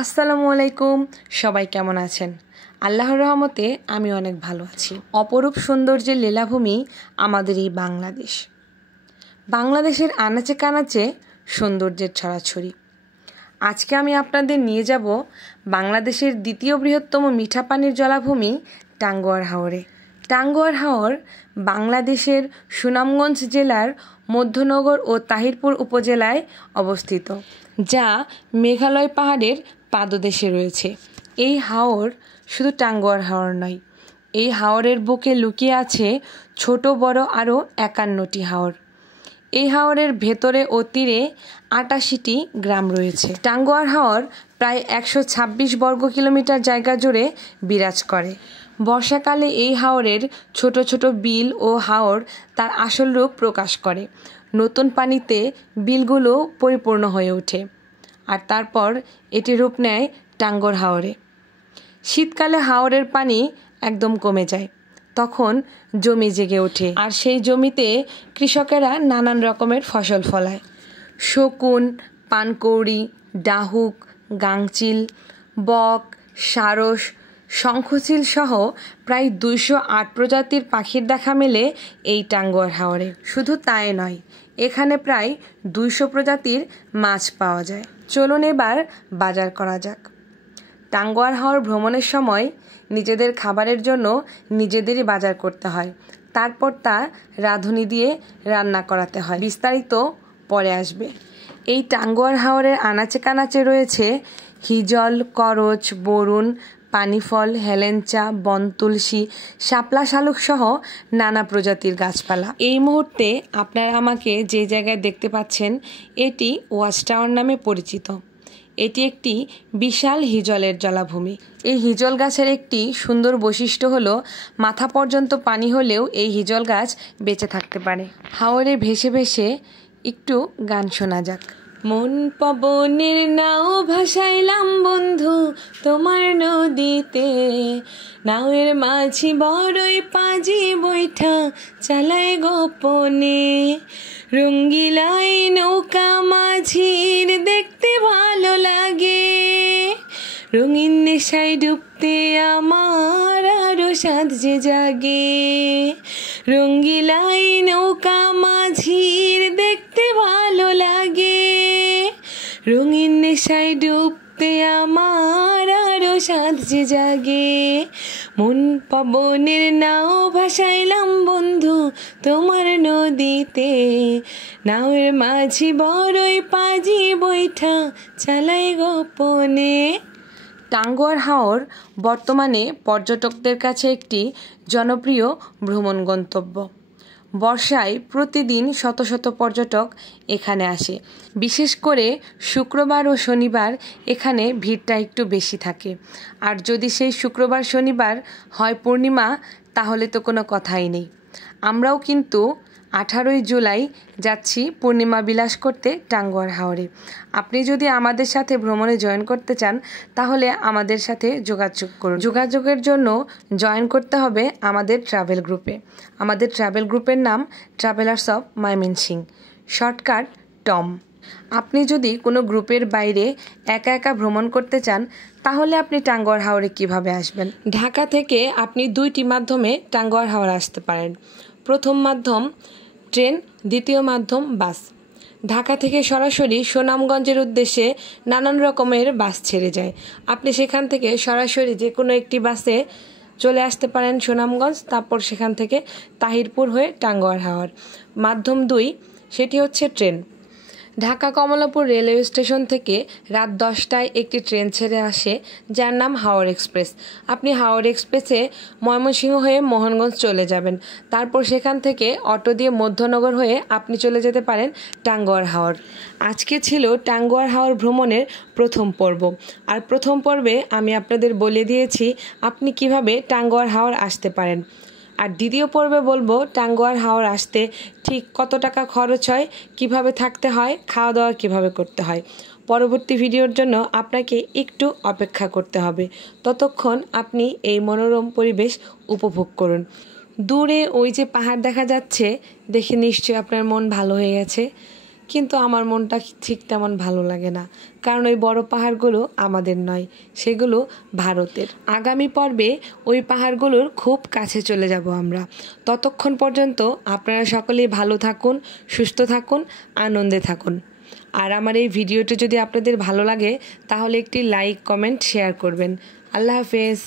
আসসালামু আলাইকুম। সবাই কেমন আছেন? আল্লাহর রহমতে আমি অনেক ভালো আছি। অপরূপ সৌন্দর্যের লীলাভূমি আমাদের এই বাংলাদেশ। বাংলাদেশের আনাচে কানাচে সৌন্দর্যের ছড়াছড়ি। আজকে আমি আপনাদের নিয়ে যাব বাংলাদেশের দ্বিতীয় বৃহত্তম মিঠা পানির জলাভূমি টাঙ্গুয়ার হাওরে। টাঙ্গুয়ার হাওর বাংলাদেশের সুনামগঞ্জ জেলার মধ্যনগর ও তাহিরপুর উপজেলায় অবস্থিত, যা মেঘালয় পাহাড়ের পাদদেশে রয়েছে। এই হাওর শুধু টাঙ্গুয়ার হাওর নয়, এই হাওরের বুকে লুকিয়ে আছে ছোট বড় আরও 51টি হাওর। এই হাওরের ভেতরে ও তীরে 88টি গ্রাম রয়েছে। টাঙ্গুয়ার হাওর প্রায় 126 বর্গ কিলোমিটার জায়গা জুড়ে বিরাজ করে। বর্ষাকালে এই হাওরের ছোট ছোট বিল ও হাওর তার আসল রূপ প্রকাশ করে। নতুন পানিতে বিলগুলো পরিপূর্ণ হয়ে ওঠে আর তারপর এটি রূপ নেয় টাঙ্গুয়ার হাওরে। শীতকালে হাওরের পানি একদম কমে যায়, তখন জমি জেগে ওঠে আর সেই জমিতে কৃষকেরা নানান রকমের ফসল ফলায়। শকুন, পানকৌড়ি, ডাহুক, গাংচিল, বক, সারস, শঙ্খচিল সহ প্রায় 208 প্রজাতির পাখির দেখা মেলে এই টাঙ্গুয়ার হাওরে। শুধু তাই নয়, এখানে প্রায় 200 প্রজাতির মাছ পাওয়া যায়। চলুন এবার বাজার করা যাক। টাঙ্গুয়ার হাওর ভ্রমণের সময় নিজেদের খাবারের জন্য নিজেদেরই বাজার করতে হয়, তারপর তা রাঁধুনি দিয়ে রান্না করাতে হয়। বিস্তারিত পরে আসবে। এই টাঙ্গুয়ার হাওরের আনাচে কানাচে রয়েছে হিজল, করচ, বরুণ, পানিফল, হেলেঞ্চা, বনতুলসী, শাপলা শালুক সহ নানা প্রজাতির গাছপালা। এই মুহূর্তে আপনারা আমাকে যে জায়গায় দেখতে পাচ্ছেন, এটি ওয়াচ টাওয়ার নামে পরিচিত। এটি একটি বিশাল হিজলের জলাভূমি। এই হিজল গাছের একটি সুন্দর বৈশিষ্ট্য হলো মাথা পর্যন্ত পানি হলেও এই হিজল গাছ বেঁচে থাকতে পারে। হাওরে ভেসে ভেসে একটু গান শোনা যাক। মন পবনের নাও ভাসাইলাম বন্ধু তোমার নদীতে, নাওয়ের মাঝি বড়ই পাজি বৈঠা চালায় গোপনে, রঙ্গিলাই নৌকা মাঝির দেখতে ভালো লাগে, রঙিন নেশায় ডুবতে আমার আরো সাধ যে জাগে, রঙ্গিলাই নৌকা মাঝির দেখতে ভালো লাগে, রঙিন নেশায় ডুবতে আমার আরো সাধ যে জাগে, মন পবনের নাও ভাসাইলাম বন্ধু তোমার নদীতে, নাওয়ের মাঝি বড়ই পাজি বৈঠা চালাই গোপনে। টাঙ্গুয়ার হাওর বর্তমানে পর্যটকদের কাছে একটি জনপ্রিয় ভ্রমণ গন্তব্য। বর্ষায় প্রতিদিন শত শত পর্যটক এখানে আসে। বিশেষ করে শুক্রবার ও শনিবার এখানে ভিড়টা একটু বেশি থাকে। আর যদি সেই শুক্রবার শনিবার হয় পূর্ণিমা, তাহলে তো কোনো কথাই নেই। আমরাও কিন্তু 18ই জুলাই যাচ্ছি পূর্ণিমা বিলাস করতে টাঙ্গুয়ার হাওরে। আপনি যদি আমাদের সাথে ভ্রমণে জয়েন করতে চান, তাহলে আমাদের সাথে যোগাযোগ করুন। যোগাযোগের জন্য জয়েন করতে হবে আমাদের ট্রাভেল গ্রুপে। আমাদের ট্রাভেল গ্রুপের নাম travellers of Mymensingh, shortcut Tom. আপনি যদি কোনো গ্রুপের বাইরে একা একা ভ্রমণ করতে চান, তাহলে আপনি টাঙ্গুয়ার হাওরে কিভাবে আসবেন? ঢাকা থেকে আপনি 2টি মাধ্যমে টাঙ্গুয়ার হাওর আসতে পারেন। প্রথম মাধ্যম ট্রেন, দ্বিতীয় মাধ্যম বাস। ঢাকা থেকে সরাসরি সুনামগঞ্জের উদ্দেশ্যে নানান রকমের বাস ছেড়ে যায়। আপনি সেখান থেকে সরাসরি যে কোনো একটি বাসে চলে আসতে পারেন সুনামগঞ্জ, তারপর সেখান থেকে তাহিরপুর হয়ে টাঙ্গুয়ার হাওর। মাধ্যম 2 সেটি হচ্ছে train. Dhaka Kamalapur railway station থেকে রাত 10টায় একটি ট্রেন ছেড়ে আসে, যার নাম হাওর এক্সপ্রেস। আপনি হাওর এক্সপ্রেসে ময়মনসিংহ হয়ে মোহনগঞ্জ চলে যাবেন। তারপর সেখান থেকে অটো দিয়ে মধ্যনগর হয়ে আপনি চলে যেতে পারেন টাঙ্গুয়ার হাওর। আজকে ছিল টাঙ্গুয়ার হাওর ভ্রমণের প্রথম পর্ব। আর প্রথম পর্বে আমি আপনাদের বলে দিয়েছি আপনি কিভাবে টাঙ্গুয়ার হাওর আসতে পারেন। আর দ্বিতীয় পর্বে বলবো টাঙ্গুয়ার হাওর আসতে ঠিক কত টাকা খরচ হয়, কিভাবে থাকতে হয়, খাওয়া দাওয়া কিভাবে করতে হয়। পরবর্তী ভিডিওর জন্য আপনাকে একটু অপেক্ষা করতে হবে। ততক্ষণ আপনি এই মনোরম পরিবেশ উপভোগ করুন। দূরে ওই যে পাহাড় দেখা যাচ্ছে, দেখে নিশ্চয়ই আপনার মন ভালো হয়ে গেছে। কিন্তু আমার মনটা ঠিক তেমন ভালো লাগে না, কারণ ওই বড় পাহাড়গুলো আমাদের নয়, সেগুলো ভারতের। আগামী পর্বে ওই পাহাড়গুলোর খুব কাছে চলে যাব আমরা। ততক্ষণ পর্যন্ত আপনারা সকলেই ভালো থাকুন, সুস্থ থাকুন, আনন্দে থাকুন। আর আমার এই ভিডিওটি যদি আপনাদের ভালো লাগে তাহলে একটি লাইক, কমেন্ট, শেয়ার করবেন। আল্লাহ হাফেজ।